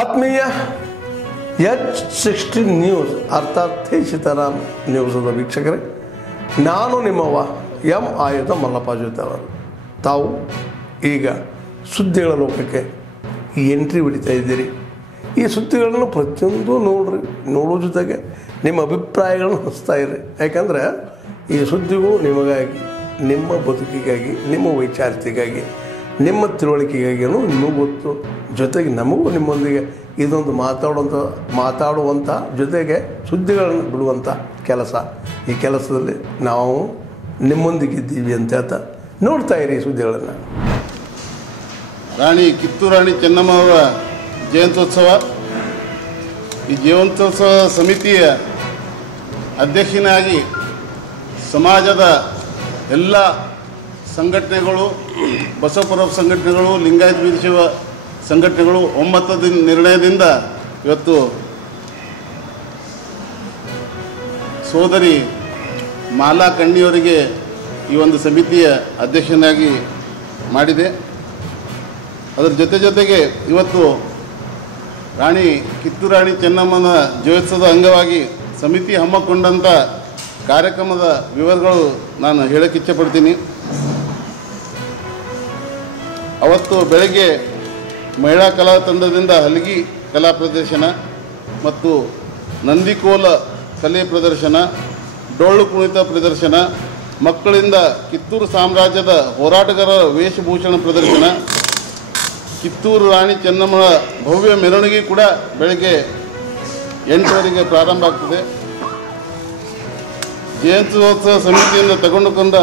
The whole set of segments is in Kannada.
ಆತ್ಮೀಯ H60 ನ್ಯೂಸ್ ಅರ್ಥಾತ್ ಸೀತಾರಾಮ್ ನ್ಯೂಸದ ವೀಕ್ಷಕರೇ, ನಾನು ನಿಮ್ಮವ ಎಂ ಆಯುಧ ಮಲ್ಲಪ್ಪ ಜೊತೆಯವರು. ತಾವು ಈಗ ಸುದ್ದಿಗಳ ಲೋಕಕ್ಕೆ ಎಂಟ್ರಿ ಹೊಡಿತಾ ಇದ್ದೀರಿ. ಈ ಸುದ್ದಿಗಳನ್ನು ಪ್ರತಿಯೊಂದು ನೋಡೋ ಜೊತೆಗೆ ನಿಮ್ಮ ಅಭಿಪ್ರಾಯಗಳನ್ನು ಹಂಚ್ತಾ ಇರಿ. ಯಾಕಂದರೆ ಈ ಸುದ್ದಿಗಳು ನಿಮಗಾಗಿ, ನಿಮ್ಮ ಬದುಕಿಗಾಗಿ, ನಿಮ್ಮ ವೈಚಾರಿಕೆಗಾಗಿ, ನಿಮ್ಮ ತಿಳುವಳಿಕೆಗಾಗಿಯೂ ನಿಮಗೂ ಗೊತ್ತು. ಜೊತೆಗೆ ನಮಗೂ ನಿಮ್ಮೊಂದಿಗೆ ಇದೊಂದು ಮಾತಾಡುವಂಥ ಜೊತೆಗೆ ಸುದ್ದಿಗಳನ್ನು ಬಿಡುವಂಥ ಕೆಲಸ. ಈ ಕೆಲಸದಲ್ಲಿ ನಾವು ನಿಮ್ಮೊಂದಿಗಿದ್ದೀವಿ ಅಂತ ಹೇಳ್ತಾ ನೋಡ್ತಾ ಇರಿ ಸುದ್ದಿಗಳನ್ನು. ಕಿತ್ತೂರು ರಾಣಿ ಚೆನ್ನಮ್ಮ ಅವರ ಜಯಂತ್ಯೋತ್ಸವ. ಈ ಜಯಂತ್ಯೋತ್ಸವ ಸಮಿತಿಯ ಅಧ್ಯಕ್ಷನಾಗಿ ಸಮಾಜದ ಎಲ್ಲ ಸಂಘಟನೆಗಳು, ಬಸವಪರ ಸಂಘಟನೆಗಳು, ಲಿಂಗಾಯತ ವೀರಶೈವ ಸಂಘಟನೆಗಳು ಒಮ್ಮತದ ನಿರ್ಣಯದಿಂದ ಇವತ್ತು ಸೋದರಿ ಮಾಲಾ ಕಣ್ಣಿಯವರಿಗೆ ಈ ಒಂದು ಸಮಿತಿಯ ಅಧ್ಯಕ್ಷನಾಗಿ ಮಾಡಿದೆ. ಅದರ ಜೊತೆಗೆ ಇವತ್ತು ಕಿತ್ತೂರು ರಾಣಿ ಚೆನ್ನಮ್ಮನ ಜಯೋತ್ಸವದ ಅಂಗವಾಗಿ ಸಮಿತಿ ಹಮ್ಮಿಕೊಂಡಂಥ ಕಾರ್ಯಕ್ರಮದ ವಿವರಗಳು ನಾನು ಹೇಳಕ್ಕೆ ಇಚ್ಛೆಪಡ್ತೀನಿ. ಅವತ್ತು ಬೆಳಗ್ಗೆ ಮಹಿಳಾ ಕಲಾ ತಂಡದಿಂದ ಹಲಗಿ ಕಲಾ ಪ್ರದರ್ಶನ ಮತ್ತು ನಂದಿಕೋಲ ಕಲೆ ಪ್ರದರ್ಶನ, ಡೊಳ್ಳು ಕುಣಿತ ಪ್ರದರ್ಶನ, ಮಕ್ಕಳಿಂದ ಕಿತ್ತೂರು ಸಾಮ್ರಾಜ್ಯದ ಹೋರಾಟಗಾರರ ವೇಷಭೂಷಣ ಪ್ರದರ್ಶನ, ಕಿತ್ತೂರು ರಾಣಿ ಚೆನ್ನಮ್ಮನ ಭವ್ಯ ಮೆರವಣಿಗೆ ಕೂಡ ಬೆಳಗ್ಗೆ 8 ಪ್ರಾರಂಭ ಆಗ್ತದೆ. ಜಯಂತ್ಯೋತ್ಸವ ಸಮಿತಿಯಿಂದ ತೆಗೆದುಕೊಂಡ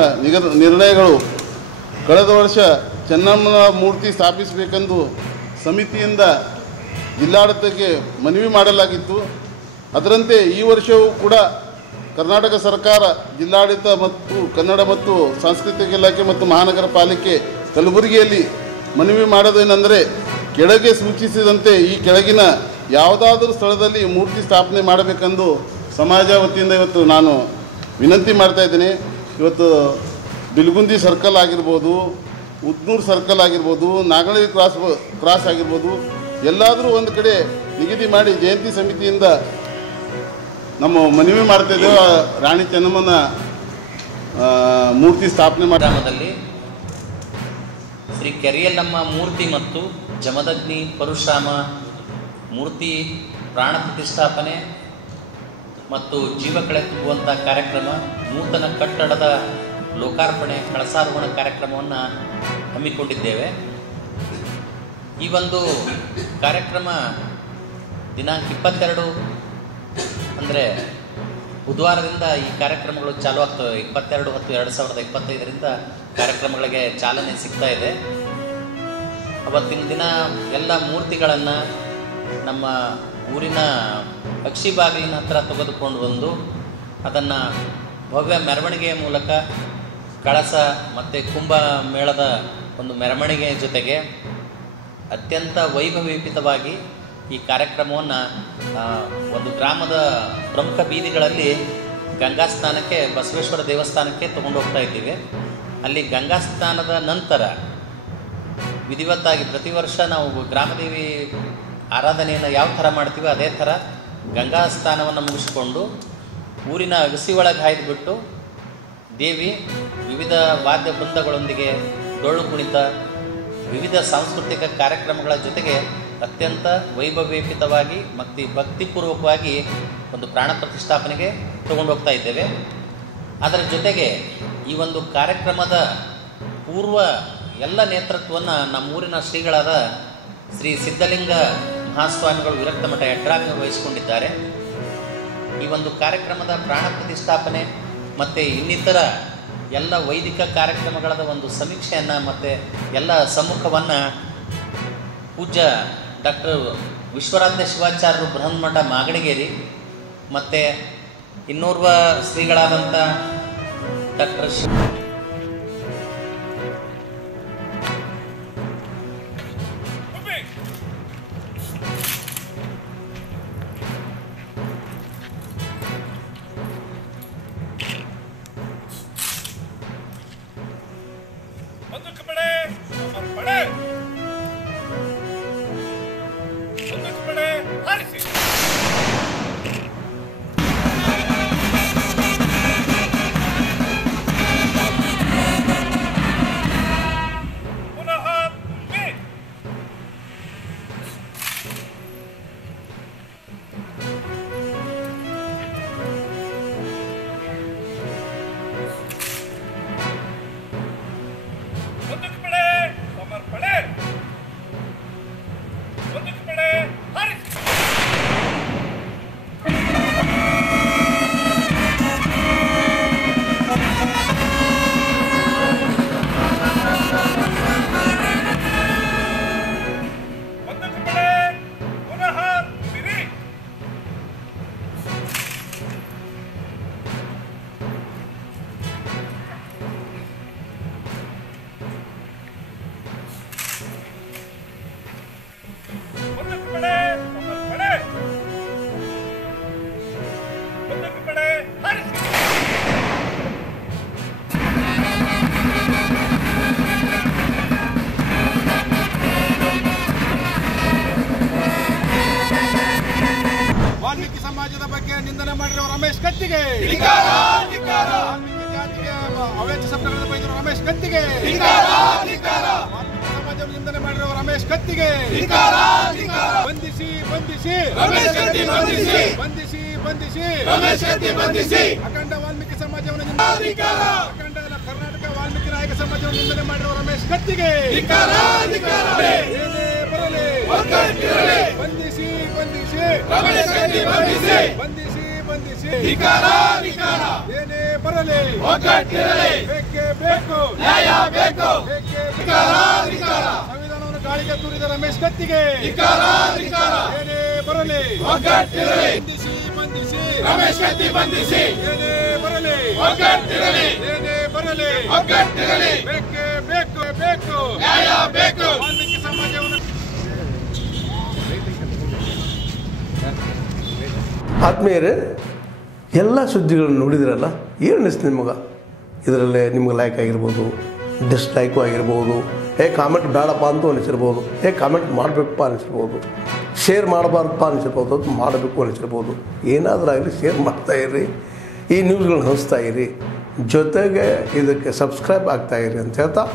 ನಿರ್ಣಯಗಳು: ಕಳೆದ ವರ್ಷ ಚೆನ್ನಮ್ಮನ ಮೂರ್ತಿ ಸ್ಥಾಪಿಸಬೇಕೆಂದು ಸಮಿತಿಯಿಂದ ಜಿಲ್ಲಾಡಳಿತಕ್ಕೆ ಮನವಿ ಮಾಡಲಾಗಿತ್ತು. ಅದರಂತೆ ಈ ವರ್ಷವೂ ಕೂಡ ಕರ್ನಾಟಕ ಸರ್ಕಾರ, ಜಿಲ್ಲಾಡಳಿತ ಮತ್ತು ಕನ್ನಡ ಮತ್ತು ಸಾಂಸ್ಕೃತಿಕ ಇಲಾಖೆ ಮತ್ತು ಮಹಾನಗರ ಪಾಲಿಕೆ ಕಲಬುರಗಿಯಲ್ಲಿ ಮನವಿ ಮಾಡೋದೇನೆಂದರೆ, ಕೆಳಗೆ ಸೂಚಿಸಿದಂತೆ ಈ ಕೆಳಗಿನ ಯಾವುದಾದ್ರೂ ಸ್ಥಳದಲ್ಲಿ ಮೂರ್ತಿ ಸ್ಥಾಪನೆ ಮಾಡಬೇಕೆಂದು ಸಮಾಜ ವತಿಯಿಂದ ಇವತ್ತು ನಾನು ವಿನಂತಿ ಮಾಡ್ತಾಯಿದ್ದೀನಿ. ಇವತ್ತು ಬಿಲ್ಗುಂದಿ ಸರ್ಕಲ್ ಆಗಿರ್ಬೋದು, ಉದ್ನೂರು ಸರ್ಕಲ್ ಆಗಿರ್ಬೋದು, ನಾಗಳಿ ಕ್ರಾಸ್ ಆಗಿರ್ಬೋದು, ಎಲ್ಲಾದರೂ ಒಂದು ಕಡೆ ನಿಗದಿ ಮಾಡಿ ಜಯಂತಿ ಸಮಿತಿಯಿಂದ ನಮ್ಮ ಮನವಿ ಮಾಡ್ತಾಯಿದ್ದೇವೆ. ರಾಣಿ ಚೆನ್ನಮ್ಮನ ಮೂರ್ತಿ ಸ್ಥಾಪನೆ ಗ್ರಾಮದಲ್ಲಿ ಶ್ರೀ ಕೆರಿಯಲ್ಲಮ್ಮ ಮೂರ್ತಿ ಮತ್ತು ಜಮದಗ್ನಿ ಪರಶುರಾಮ ಮೂರ್ತಿ ಪ್ರಾಣ ಪ್ರತಿಷ್ಠಾಪನೆ ಮತ್ತು ಜೀವ ಕಳೆದುವಂಥ ಕಾರ್ಯಕ್ರಮ, ನೂತನ ಕಟ್ಟಡದ ಲೋಕಾರ್ಪಣೆ, ಕಳಸಾರೋಹಣ ಕಾರ್ಯಕ್ರಮವನ್ನು ಹಮ್ಮಿಕೊಂಡಿದ್ದೇವೆ. ಈ ಒಂದು ಕಾರ್ಯಕ್ರಮ ದಿನಾಂಕ 22 ಅಂದರೆ ಬುಧವಾರದಿಂದ ಈ ಕಾರ್ಯಕ್ರಮಗಳು ಚಾಲು ಆಗ್ತವೆ. 22/10/2025 ಕಾರ್ಯಕ್ರಮಗಳಿಗೆ ಚಾಲನೆ ಸಿಗ್ತಾ ಇದೆ. ಅವತ್ತಿನ ದಿನ ಎಲ್ಲ ಮೂರ್ತಿಗಳನ್ನು ನಮ್ಮ ಊರಿನ ಅಕ್ಷಿ ಬಾಗಿಲಿನ ಹತ್ರ ತೆಗೆದುಕೊಂಡು ಬಂದು ಅದನ್ನು ಭವ್ಯ ಮೆರವಣಿಗೆಯ ಮೂಲಕ ಕಳಸ ಮತ್ತು ಕುಂಭ ಮೇಳದ ಒಂದು ಮೆರವಣಿಗೆಯ ಜೊತೆಗೆ ಅತ್ಯಂತ ವೈಭವೀಪಿತವಾಗಿ ಈ ಕಾರ್ಯಕ್ರಮವನ್ನು ಒಂದು ಗ್ರಾಮದ ಪ್ರಮುಖ ಬೀದಿಗಳಲ್ಲಿ ಗಂಗಾ ಸ್ನಾನಕ್ಕೆ, ಬಸವೇಶ್ವರ ದೇವಸ್ಥಾನಕ್ಕೆ ತಗೊಂಡು ಹೋಗ್ತಾ ಇದ್ದೀವಿ. ಅಲ್ಲಿ ಗಂಗಾ ಸ್ನಾನದ ನಂತರ ವಿಧಿವತ್ತಾಗಿ ಪ್ರತಿ ವರ್ಷ ನಾವು ಗ್ರಾಮದೇವಿ ಆರಾಧನೆಯನ್ನು ಯಾವ ಥರ ಮಾಡ್ತೀವಿ ಅದೇ ಥರ ಗಂಗಾ ಸ್ನಾನವನ್ನು ಮುಗಿಸಿಕೊಂಡು ಊರಿನ ಅಗಸಿ ಒಳಗೆ ಹಾಯ್ದುಬಿಟ್ಟು ದೇವಿ ವಿವಿಧ ವಾದ್ಯ ವೃಂದಗಳೊಂದಿಗೆ ಡೊಳ್ಳು ಕುಣಿತ, ವಿವಿಧ ಸಾಂಸ್ಕೃತಿಕ ಕಾರ್ಯಕ್ರಮಗಳ ಜೊತೆಗೆ ಅತ್ಯಂತ ವೈಭವೀಪಿತವಾಗಿ ಮತ್ತು ಭಕ್ತಿಪೂರ್ವಕವಾಗಿ ಒಂದು ಪ್ರಾಣ ಪ್ರತಿಷ್ಠಾಪನೆಗೆ ತಗೊಂಡು ಹೋಗ್ತಾ ಇದ್ದೇವೆ. ಅದರ ಜೊತೆಗೆ ಈ ಒಂದು ಕಾರ್ಯಕ್ರಮದ ಪೂರ್ವ ಎಲ್ಲ ನೇತೃತ್ವವನ್ನು ನಮ್ಮೂರಿನ ಶ್ರೀಗಳಾದ ಶ್ರೀ ಸಿದ್ಧಲಿಂಗ ಮಹಾಸ್ವಾಮಿಗಳು ವಿರಕ್ತ ಮಠ ಯಡ್ರಾಮಿ ವಹಿಸಿಕೊಂಡಿದ್ದಾರೆ. ಈ ಒಂದು ಕಾರ್ಯಕ್ರಮದ ಪ್ರಾಣ ಪ್ರತಿಷ್ಠಾಪನೆ ಮತ್ತು ಇನ್ನಿತರ ಎಲ್ಲ ವೈದಿಕ ಕಾರ್ಯಕ್ರಮಗಳ ಒಂದು ಸಮೀಕ್ಷೆಯನ್ನು ಮತ್ತು ಎಲ್ಲ ಸಮ್ಮುಖವನ್ನು ಪೂಜ್ಯ ಡಾಕ್ಟರ್ ವಿಶ್ವರಾಧ್ಯ ಶಿವಾಚಾರ್ಯರು ಬೃಹನ್ಮಠ ಮಾಗಡಿಗೇರಿ ಮತ್ತು ಇನ್ನೋರ್ವ ಶ್ರೀಗಳಾದಂಥ ಡಾಕ್ಟರ್ बंदूक पड़े ಸಮಾಜದ ಬಗ್ಗೆ ನಿಂದನೆ ಮಾಡಿರುವ ರಮೇಶ್ ಕತ್ತಿಗೆ, ವಾಲ್ಮೀಕಿ ಜಾತಿಗೆ ಅವೇಚ ಶಬ್ದಗಳನ್ನು ಬೈದಿರುವ ರಮೇಶ್ ಕತ್ತಿಗೆ, ವಾಲ್ಮೀಕಿ ಸಮಾಜವನ್ನು ನಿಂದನೆ ಮಾಡಿರುವ ರಮೇಶ್ ಕತ್ತಿಗೆ, ಬಂಧಿಸಿ ಬಂಧಿಸಿ ಬಂಧಿಸಿ ಬಂಧಿಸಿ ಬಂಧಿಸಿ ಅಖಂಡ ವಾಲ್ಮೀಕಿ ಸಮಾಜವನ್ನು ಅಖಂಡ ಕರ್ನಾಟಕ ವಾಲ್ಮೀಕಿ ನಾಯಕ ಸಮಾಜವನ್ನು ನಿಂದನೆ ಮಾಡಿರುವ ರಮೇಶ್ ಕತ್ತಿಗೆ ಏನೇ ಬರಲಿ ಬಂಧಿಸಿ ಬಂಧಿಸಿ ಬಂಧಿಸಿ ಬಂಧಿಸಿ ಏನೇ ಬರಲಿ ಬೇಕೇ ಬೇಕು ಸಂವಿಧಾನವನ್ನು ಗಾಳಿಗೆ ತೂರಿದ ರಮೇಶ್ ಕತ್ತಿಗೆ ಏನೇ ಬರಲಿ ಬಂಧಿಸಿ ಬಂಧಿಸಿ ರಮೇಶ್ ಕತ್ತಿ ಬಂಧಿಸಿ ಏನೇ ಬರಲಿ ಏನೇ ಬರಲಿ ಬೇಕೇ ಬೇಕು ನ್ಯಾಯ ಬೇಕು ವಾಲ್ಮೀಕಿ ಸಮಾಜವನ್ನು. ಆತ್ಮೀಯರೇ, ಎಲ್ಲ ಸುದ್ದಿಗಳನ್ನು ನೋಡಿದ್ರಲ್ಲ, ಏನು ಅನಿಸ್ತು ನಿಮಗೆ? ಇದರಲ್ಲೇ ನಿಮ್ಗೆ ಲೈಕ್ ಆಗಿರ್ಬೋದು, ಡಿಸ್ಲೈಕು ಆಗಿರ್ಬೋದು, ಕಾಮೆಂಟ್ ಬೇಡಪ್ಪ ಅಂತೂ ಅನಿಸಿರ್ಬೋದು, ಕಾಮೆಂಟ್ ಮಾಡಬೇಕಪ್ಪ ಅನಿಸಿರ್ಬೋದು, ಶೇರ್ ಮಾಡಬಾರ್ದಪ್ಪ ಅನಿಸಿರ್ಬೋದು, ಅದು ಮಾಡಬೇಕು ಅನಿಸಿರ್ಬೋದು. ಏನಾದರೂ ಆಗಲಿ ಶೇರ್ ಮಾಡ್ತಾಯಿರಿ, ಈ ನ್ಯೂಸ್ಗಳನ್ನ ಹಂಚ್ತಾ ಇರಿ, ಜೊತೆಗೆ ಇದಕ್ಕೆ ಸಬ್ಸ್ಕ್ರೈಬ್ ಆಗ್ತಾಯಿರಿ ಅಂತ ಹೇಳ್ತಾ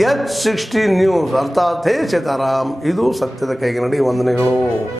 H16 ನ್ಯೂಸ್ ಅರ್ಥಾತ್ ಹೇ ಸೀತಾರಾಮ್, ಇದು ಸತ್ಯದ ಕೈಗೆ ನಡಿ. ವಂದನೆಗಳು.